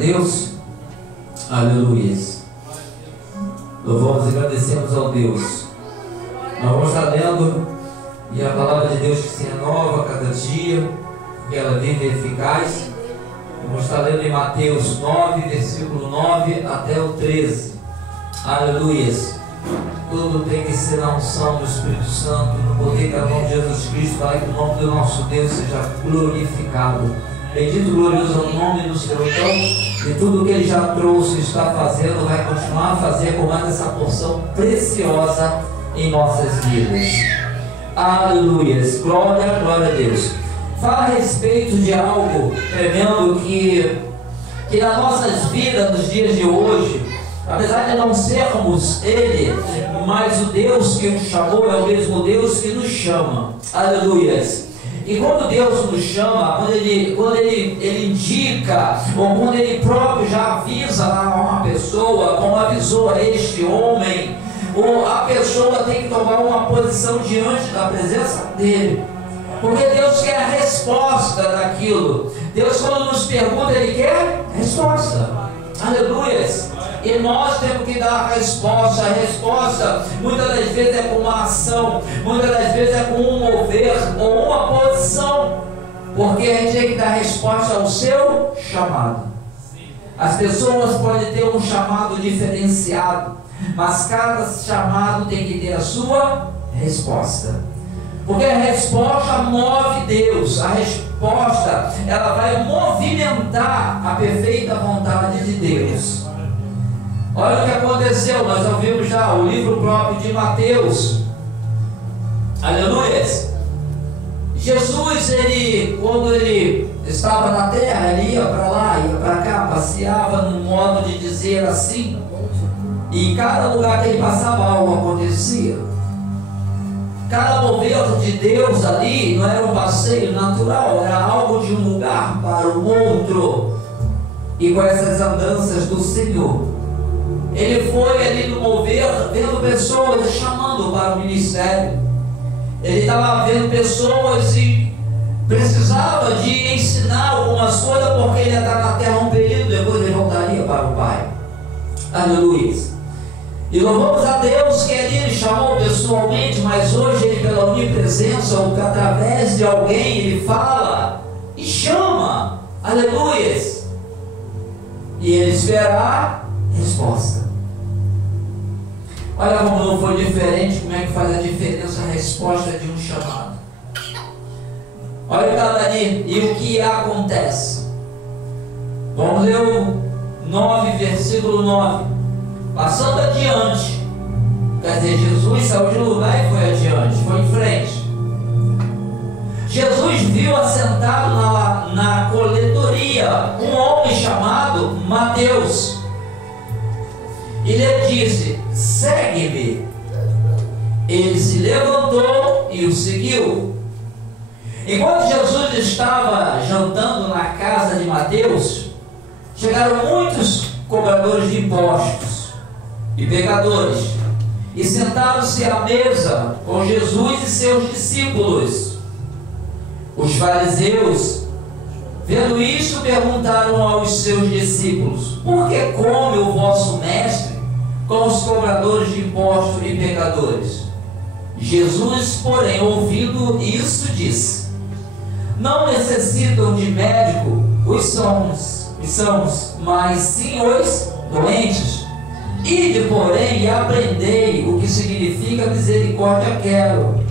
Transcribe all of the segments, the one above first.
Deus. Aleluia. Louvamos e agradecemos ao Deus. Nós vamos estar lendo, e a palavra de Deus que se renova a cada dia, porque ela vive eficaz. Vamos estar lendo em Mateus 9, versículo 9 até o 13. Aleluia. Tudo tem que ser na unção do Espírito Santo, no poder da mão de Jesus Cristo, para que o nome do nosso Deus seja glorificado. Bendito, glorioso é o nome do Senhor. Então, e tudo que Ele já trouxe e está fazendo, vai continuar a fazer com mais essa porção preciosa em nossas vidas. Aleluia. Glória, glória a Deus. Fala a respeito de algo tremendo que nas nossas vidas, nos dias de hoje, apesar de não sermos Ele, mas o Deus que nos chamou é o mesmo Deus que nos chama. Aleluia. E quando Deus nos chama, quando ele indica, ou quando Ele próprio já avisa a uma pessoa, como avisou a este homem, ou a pessoa tem que tomar uma posição diante da presença dEle. Porque Deus quer a resposta daquilo. Deus, quando nos pergunta, Ele quer resposta. Aleluia. E nós temos que dar a resposta. A resposta muitas das vezes é com uma ação, muitas das vezes é com um mover ou uma posição, porque a gente tem que dar resposta ao seu chamado. As pessoas podem ter um chamado diferenciado, mas cada chamado tem que ter a sua resposta, porque a resposta move Deus. A resposta, ela vai movimentar a perfeita vontade de Deus. Olha o que aconteceu, nós ouvimos já o livro próprio de Mateus. Aleluia. Jesus, quando ele estava na terra, ele ia para lá, ia para cá, passeava no modo de dizer assim, e em cada lugar que ele passava algo acontecia. Cada movimento de Deus ali não era um passeio natural, era algo de um lugar para o outro. E com essas andanças do Senhor, Ele foi ali no mover, vendo pessoas e chamando para o ministério. Ele estava vendo pessoas e precisava de ensinar algumas coisas, porque ele ia estar na terra um período, depois ele voltaria para o Pai. Aleluia. E louvamos a Deus que ele chamou pessoalmente, mas hoje ele, pela onipresença, ou que através de alguém ele fala e chama. Aleluia. E ele esperar resposta. Olha como não foi diferente, como é que faz a diferença a resposta de um chamado. Olha o que está ali e o que acontece. Vamos ler o 9, versículo 9. Passando adiante, quer dizer, Jesus saiu de lugar e foi adiante, foi em frente. Jesus viu assentado na coletoria um homem chamado Mateus. E lhe disse: segue-me. Ele se levantou e o seguiu. Enquanto Jesus estava jantando na casa de Mateus, chegaram muitos cobradores de impostos e pecadores, e sentaram-se à mesa com Jesus e seus discípulos. Os fariseus, vendo isto, perguntaram aos seus discípulos: por que come o vosso mestre com os cobradores de impostos e pecadores? Jesus, porém, ouvindo isso, disse: não necessitam de médico os sãos, mas sim os doentes. Ide, porém, e aprendei o que significa misericórdia quero,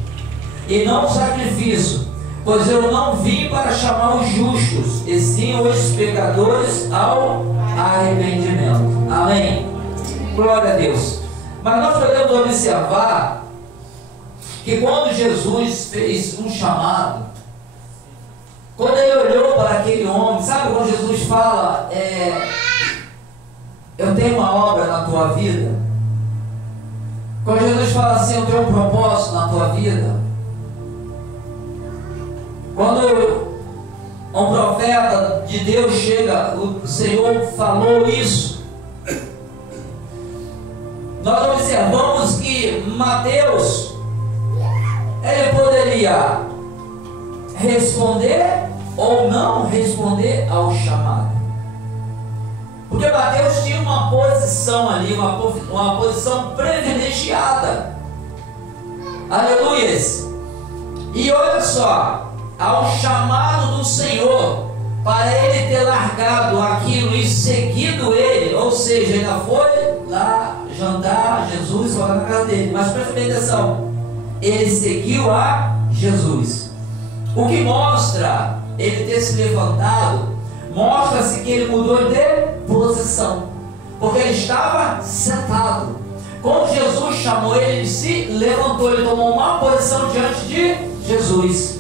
e não sacrifício, pois eu não vim para chamar os justos, e sim os pecadores ao arrependimento. Amém? Glória a Deus. Mas nós podemos observar que quando Jesus fez um chamado, quando ele olhou para aquele homem, sabe quando Jesus fala, eu tenho uma obra na tua vida? Quando Jesus fala assim, eu tenho um propósito na tua vida. Quando um profeta de Deus chega, o Senhor falou isso. Nós observamos que Mateus, ele poderia responder ou não responder ao chamado. Porque Mateus tinha uma posição ali, uma posição privilegiada. Aleluias. E olha só, ao chamado do Senhor, para ele ter largado aquilo e seguido ele, ou seja, ainda foi lá jantar, Jesus foi lá na casa dele, mas preste bem atenção, ele seguiu a Jesus. O que mostra ele ter se levantado, mostra-se que ele mudou de posição, porque ele estava sentado. Quando Jesus chamou ele, ele se levantou, ele tomou uma posição diante de Jesus.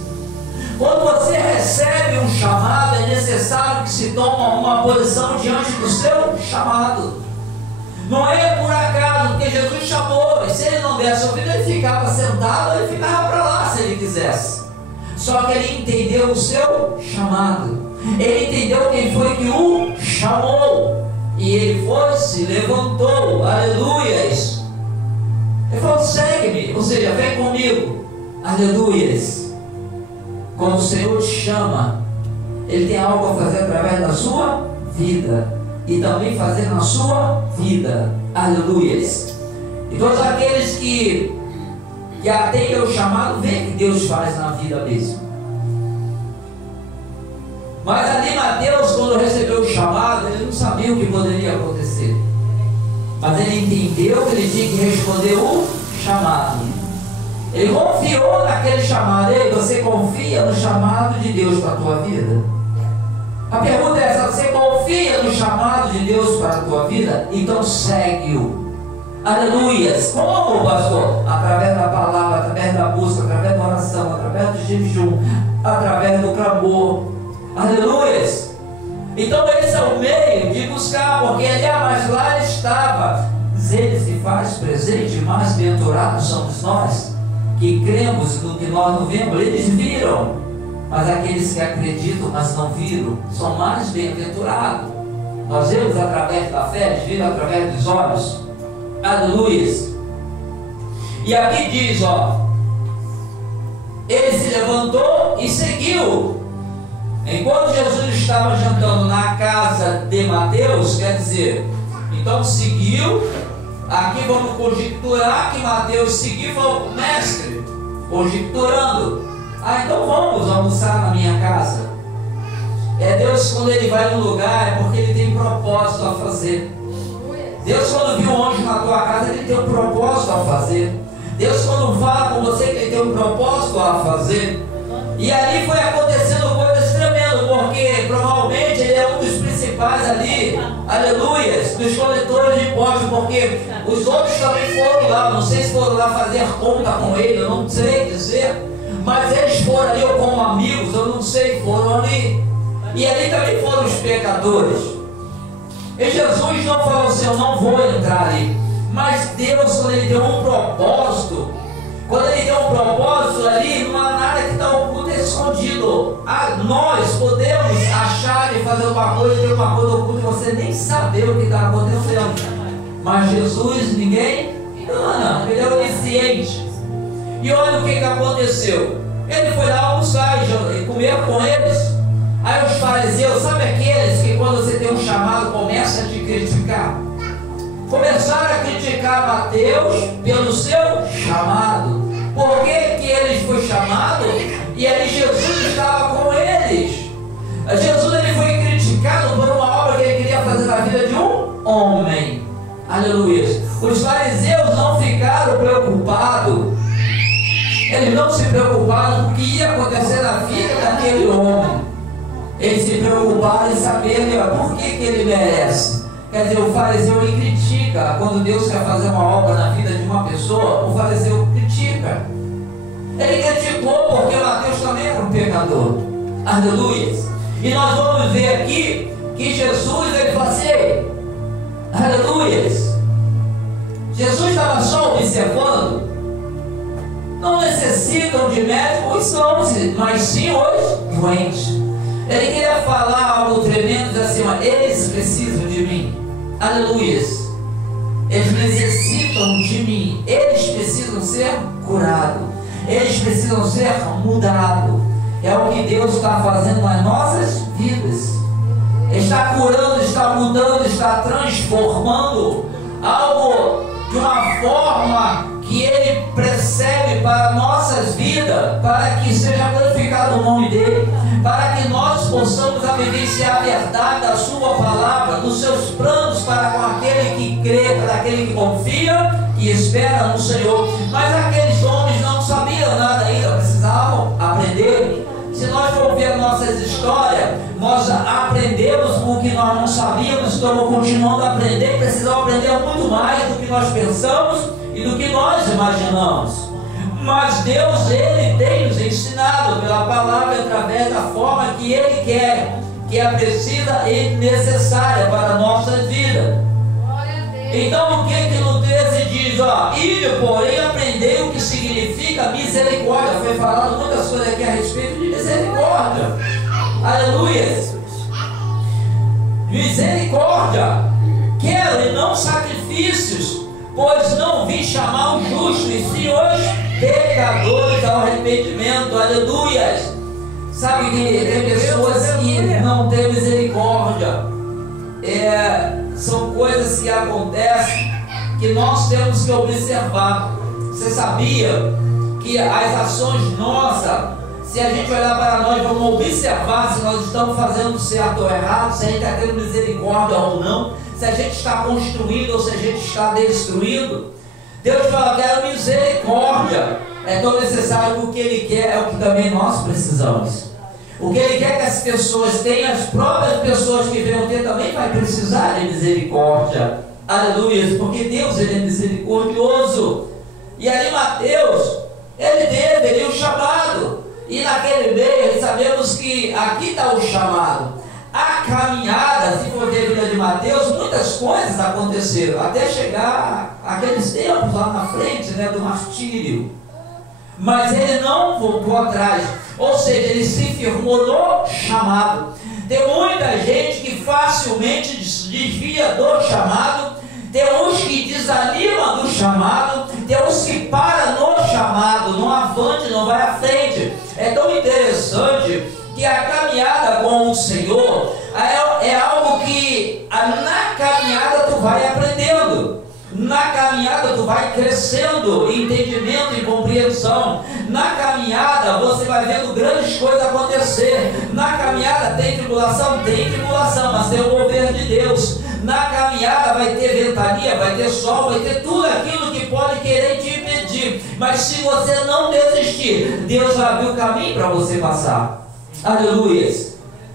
Quando você recebe um chamado, é necessário que se tome uma posição diante do seu chamado. Não é por acaso, porque Jesus chamou, e se ele não desse ouvido, ele ficava sentado, ele ficava para lá se ele quisesse. Só que ele entendeu o seu chamado, ele entendeu quem foi que o chamou, e ele foi, se levantou, aleluias. Ele falou: segue-me, ou seja, vem comigo, aleluias. Quando o Senhor te chama, Ele tem algo a fazer através da sua vida e também fazer na sua vida, aleluias. E todos aqueles que atendem ao chamado, veem o que Deus faz na vida mesmo. Mas ali Mateus, quando recebeu o chamado, ele não sabia o que poderia acontecer, mas ele entendeu que ele tinha que responder o chamado. Ele confiou naquele chamado. Ei, você confia no chamado de Deus para a tua vida? A pergunta é essa: você confia no chamado de Deus para a tua vida? Então segue-o. Aleluias. Como, pastor? Através da palavra, através da busca, através da oração, através do jejum, através do clamor. Aleluias. Então esse é o meio de buscar, porque ali mais lá ele estava. Ele se faz presente, mais bem-aventurados somos nós que cremos no que nós não vemos. Eles viram, mas aqueles que acreditam, mas não viram, são mais bem-aventurados. Nós vemos através da fé, eles viram através dos olhos. Aleluia. E aqui diz, ó, ele se levantou e seguiu. Enquanto Jesus estava jantando na casa de Mateus, quer dizer, então seguiu. Aqui vamos conjecturar que Mateus seguiu e falou: mestre, conjecturando, então vamos almoçar na minha casa. Deus, quando ele vai num lugar, é porque ele tem propósito a fazer. Deus, quando viu um anjo na tua casa, ele tem um propósito a fazer. Deus, quando fala com você, que ele tem um propósito a fazer. E ali foi acontecendo coisas tremendas, porque provavelmente ele é um dos principais ali, aleluias, dos coletores de impostos, porque os outros também foram lá, não sei se foram lá fazer conta com ele, eu não sei dizer, mas eles foram ali, ou como amigos, eu não sei, foram ali, e ali também foram os pecadores. E Jesus não falou assim: eu não vou entrar ali, mas Deus, quando ele deu um propósito, quando ele deu um propósito ali, não há nada que está oculto e escondido. Nós podemos achar e fazer uma coisa, ter uma coisa oculta e você nem saber o que está acontecendo. Mas Jesus, ninguém engana, ele é onisciente. E olha o que aconteceu. Ele foi lá almoçar e comer com eles. Aí os fariseus, sabe aqueles que quando você tem um chamado começam a te criticar? Começaram a criticar Mateus pelo seu chamado. Por que ele foi chamado? E ali Jesus estava com eles. Jesus, ele foi criticado por uma obra que ele queria fazer na vida de um homem. Aleluia. Os fariseus não ficaram preocupados. Eles não se preocuparam com o que ia acontecer na vida daquele homem. Eles se preocuparam em saber por que ele merece. Quer dizer, o fariseu ele critica. Quando Deus quer fazer uma obra na vida de uma pessoa, o fariseu critica. Ele criticou porque Mateus também era um pecador. Aleluia. E nós vamos ver aqui que Jesus, ele fala assim: aleluia. Jesus estava só observando. Não necessitam de médico os sãos, mas sim os doentes. Ele queria falar algo tremendo, assim: eles precisam de mim. Aleluia. Eles necessitam de mim. Eles precisam ser curados. Eles precisam ser mudados. É o que Deus está fazendo nas nossas vidas. está curando, está mudando, está transformando algo de uma forma que Ele percebe para nossas vidas, para que seja glorificado o nome dEle, para que nós possamos vivenciar a verdade da Sua palavra, dos seus planos para com aquele que crê, para aquele que confia e espera no Senhor. Mas aqueles homens não sabiam nada ainda, precisavam aprender. Se nós for ver nossas histórias, nós aprendemos o que nós não sabíamos, estamos continuando a aprender, precisamos aprender muito mais do que nós pensamos e do que nós imaginamos. Mas Deus, Ele tem nos ensinado pela palavra, através da forma que Ele quer, que é precisa e necessária para a nossa vida. Então o que no 13 diz? E porém aprendei o que significa misericórdia. Foi falado muitas coisas aqui a respeito de misericórdia. Aleluia. Misericórdia. Quero e não sacrifícios, pois não vim chamar os justos, e sim os pecadores ao arrependimento. Aleluia. Sabe que tem pessoas que não têm misericórdia. São coisas que acontecem que nós temos que observar. Você sabia que as ações nossas, se a gente olhar para nós, vamos observar se nós estamos fazendo certo ou errado, se a gente está tendo misericórdia ou não, se a gente está construindo ou se a gente está destruindo. Deus fala: quero misericórdia. É tão necessário que o que Ele quer é o que também nós precisamos. O que Ele quer que as pessoas tenham, as próprias pessoas que venham ter também vai precisar de misericórdia. Aleluia, porque Deus, Ele é misericordioso. E ali Mateus, ele teve o chamado, e naquele meio sabemos que aqui está o chamado. A caminhada, se for ver a vida de Mateus, muitas coisas aconteceram, até chegar aqueles tempos lá na frente, do martírio. Mas ele não voltou atrás, ou seja, ele se firmou no chamado. Tem muita gente que facilmente desvia do chamado, tem uns que desanimam do chamado, tem uns que param no chamado, não avante, não vai à frente. É tão interessante que a caminhada com o Senhor é algo que na caminhada tu vai aprendendo. Na caminhada tu vai crescendo em entendimento e compreensão. Na caminhada você vai vendo grandes coisas acontecer. Na caminhada tem tribulação, mas tem o mover de Deus. Na caminhada vai ter ventania, vai ter sol, vai ter tudo aquilo que pode querer te impedir. Mas se você não desistir, Deus vai abrir o caminho para você passar. Aleluia.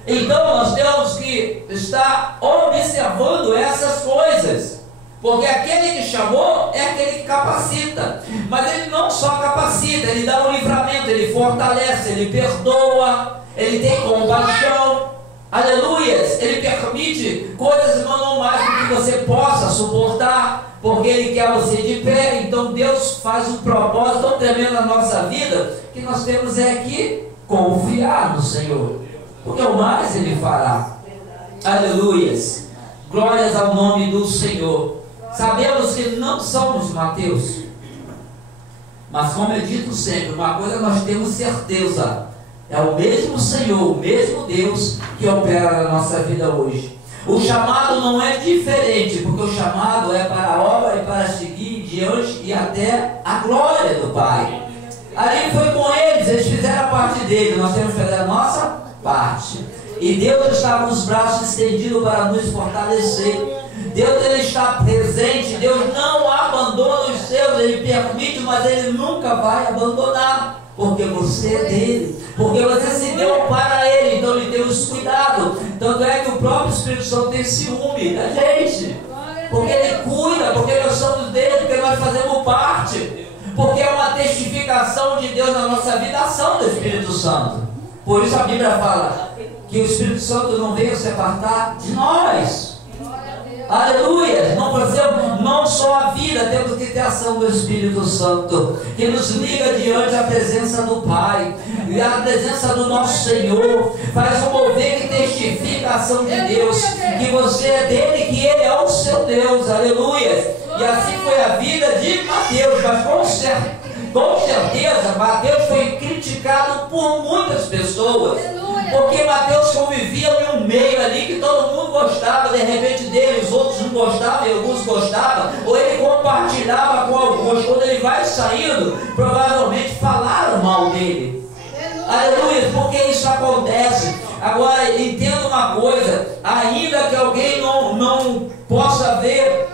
Então nós temos que estar observando essas coisas. Porque aquele que chamou é aquele que capacita. Mas ele não só capacita, ele dá um livramento, ele fortalece, ele perdoa, ele tem compaixão. Aleluia! Ele permite coisas normais que você possa suportar, porque Ele quer você de pé. Então Deus faz um propósito tão tremendo na nossa vida, que nós temos que confiar no Senhor, porque o mais Ele fará. Aleluia! Glórias ao nome do Senhor. Sabemos que não somos Mateus, mas como é dito sempre, uma coisa nós temos certeza: é o mesmo Senhor, o mesmo Deus que opera na nossa vida hoje. O chamado não é diferente, porque o chamado é para a obra e para seguir diante e até a glória do Pai. Ali foi com eles fizeram a parte dele, nós temos que fazer a nossa parte. E Deus está com os braços estendidos para nos fortalecer. Deus, Ele está presente. Deus não abandona os seus, Ele permite, mas Ele nunca vai abandonar, porque você é dele, porque você se deu para Ele, então Ele tem os cuidados. Tanto é que o próprio Espírito Santo tem ciúme da gente, porque Ele cuida, porque nós somos dele, porque nós fazemos parte, porque é uma testificação de Deus na nossa vida, a ação do Espírito Santo. Por isso a Bíblia fala que o Espírito Santo não veio se apartar de nós. Aleluia! Não só a vida, temos que ter a ação do Espírito Santo, que nos liga diante da presença do Pai, e a presença do nosso Senhor, faz um mover que testifica a ação de Deus, que você é dele, que ele é o seu Deus. Aleluia! E assim foi a vida de Mateus, mas com certeza Mateus foi criticado por muitas pessoas, Porque Mateus convivia em um meio ali que todo mundo gostava, de repente dele, os outros não gostavam e alguns gostavam, ou ele compartilhava com alguns. Quando ele vai saindo, provavelmente falaram mal dele. Aleluia, porque isso acontece. Agora, entenda uma coisa, ainda que alguém não possa ver,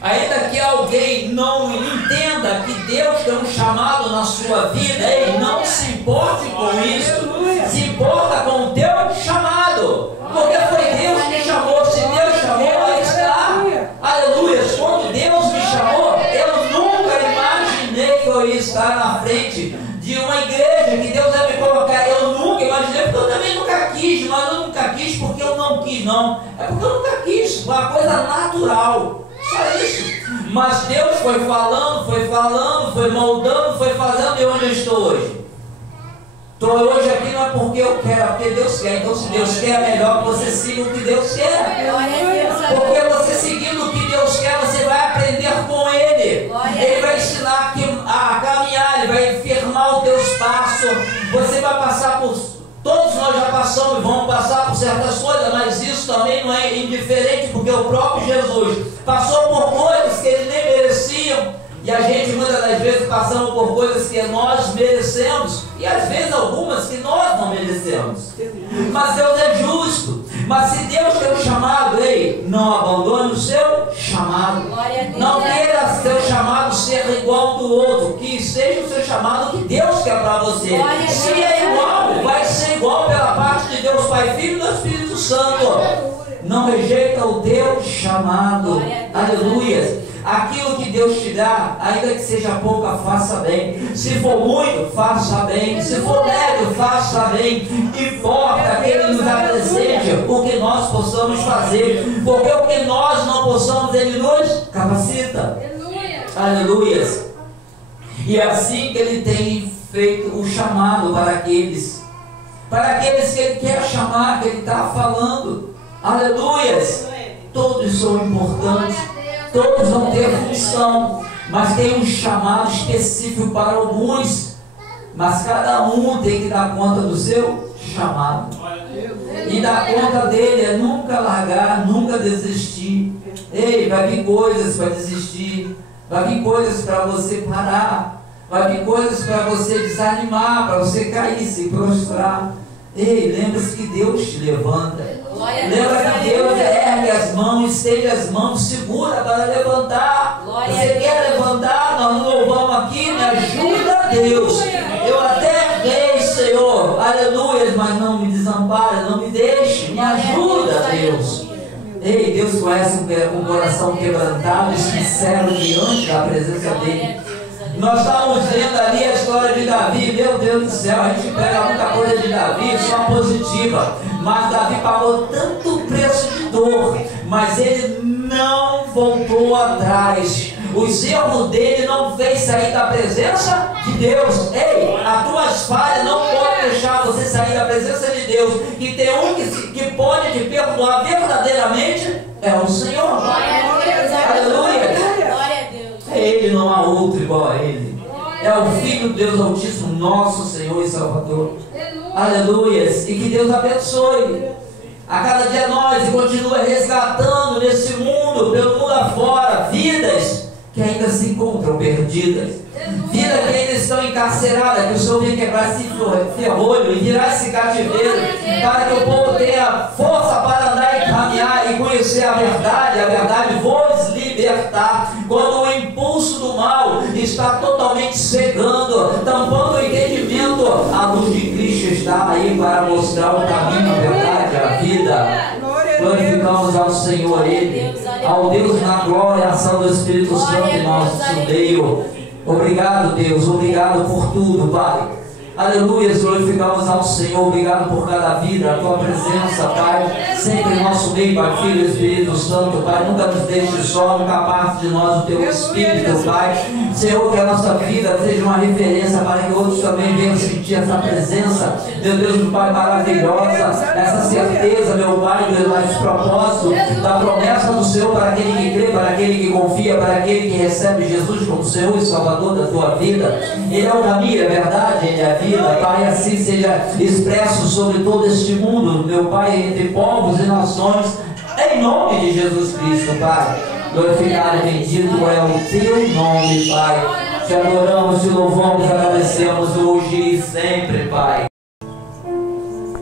ainda que alguém não entenda que Deus tem um chamado na sua vida, ele não se importe com isso, se importa com o teu chamado, porque foi Deus que chamou. Se Deus chamou, aí está. Aleluia. Quando Deus me chamou, eu nunca imaginei que eu ia estar na frente de uma igreja, que Deus ia me colocar. Eu nunca imaginei, porque eu também nunca quis. Mas eu nunca quis porque eu não quis, não. É porque eu nunca quis. Foi uma coisa natural. Só isso. Mas Deus foi falando, foi moldando, foi fazendo. E onde eu estou hoje? Estou hoje aqui não é porque eu quero, é porque Deus quer. Então, se Deus quer, é melhor que você siga o que Deus quer. Porque você seguindo o que Deus quer, você vai aprender com Ele. Ele vai ensinar a caminhar, Ele vai firmar os teus passos. Você vai passar por... Todos nós já passamos e vamos passar por certas coisas, mas isso também não é indiferente, porque o próprio Jesus passou por coisas que Ele nem mereciam. E a gente muitas das vezes passamos por coisas que nós merecemos, e às vezes algumas que nós não merecemos. Mas Deus é justo. Mas se Deus tem um chamado, ei, não abandone o seu chamado. Não queira seu chamado ser igual ao do outro. Que seja o seu chamado que Deus quer para você. Se é igual, vai ser igual pela parte de Deus Pai, Filho e do Espírito Santo. Não rejeita o teu chamado. Aleluia. Aquilo que Deus te dá, ainda que seja pouca, faça bem. Se for muito, faça bem. Se for médio, faça bem. Importa que Ele nos apresente o que nós possamos fazer, porque o que nós não possamos, Ele nos capacita. Aleluia. E é assim que Ele tem feito o chamado para aqueles que Ele quer chamar, que Ele está falando. Aleluia. Todos são importantes, todos vão ter função, mas tem um chamado específico para alguns. Mas cada um tem que dar conta do seu chamado. E dar conta dele é nunca largar, nunca desistir. Ei, vai vir coisas para desistir, vai vir coisas para você parar, vai vir coisas para você desanimar, para você cair, se prostrar. Ei, lembre-se que Deus te levanta. Lembra que Deus ergue as mãos, estende as mãos, segura para levantar. Você quer levantar? Nós louvamos aqui, me ajuda, Deus. Eu até erguei, Senhor, aleluia, mas não me desampare, não me deixe, me ajuda, Deus. Ei, Deus conhece um coração quebrantado e sincero diante da presença dEle. Nós estávamos vendo ali a história de Davi. Meu Deus do céu, a gente pega muita coisa de Davi, só positiva. Mas Davi pagou tanto preço de dor, mas ele não voltou atrás. Os erros dele não fez sair da presença de Deus. Ei, as tuas falhas não podem deixar você sair da presença de Deus. Que tem um que pode te perdoar verdadeiramente, é o Senhor. Aleluia. Ele, não há outro igual a Ele. É o Filho de Deus Altíssimo, nosso Senhor e Salvador. Aleluia. E que Deus abençoe a cada dia nós e continue resgatando nesse mundo, pelo mundo afora, vidas que ainda se encontram perdidas, vidas que ainda estão encarceradas, que o Senhor venha quebrar esse ferrolho e virar esse cativeiro, para que o povo tenha força para andar e caminhar e conhecer a verdade vos libertar. Quando o impulso do mal está totalmente cegando, tampando o entendimento, a luz de Cristo está aí para mostrar o caminho, a verdade, a vida. Glorificamos ao Senhor, Ele, ao Deus na glória, a ação do Espírito Santo em nosso meio. Obrigado, Deus, obrigado por tudo, Pai. Aleluia, glorificamos ao Senhor, obrigado por cada vida, a Tua presença, Pai, sempre em nosso meio, Pai, Filho e Espírito Santo, Pai, nunca nos deixe só, nunca parte de nós o Teu Espírito, Pai. Senhor, que a nossa vida seja uma referência para que outros também venham sentir essa presença, meu Deus, do Pai, maravilhosa, essa certeza certeza, meu Pai, do propósito, da promessa do Senhor para aquele que crê, para aquele que confia, para aquele que recebe Jesus como Senhor e Salvador da tua vida. Ele é o caminho, é verdade, Ele é a vida. Pai, assim seja expresso sobre todo este mundo, meu Pai, entre povos e nações, em nome de Jesus Cristo, Pai. Glorificado e bendito é o teu nome, Pai. Te adoramos, te louvamos, agradecemos hoje e sempre, Pai.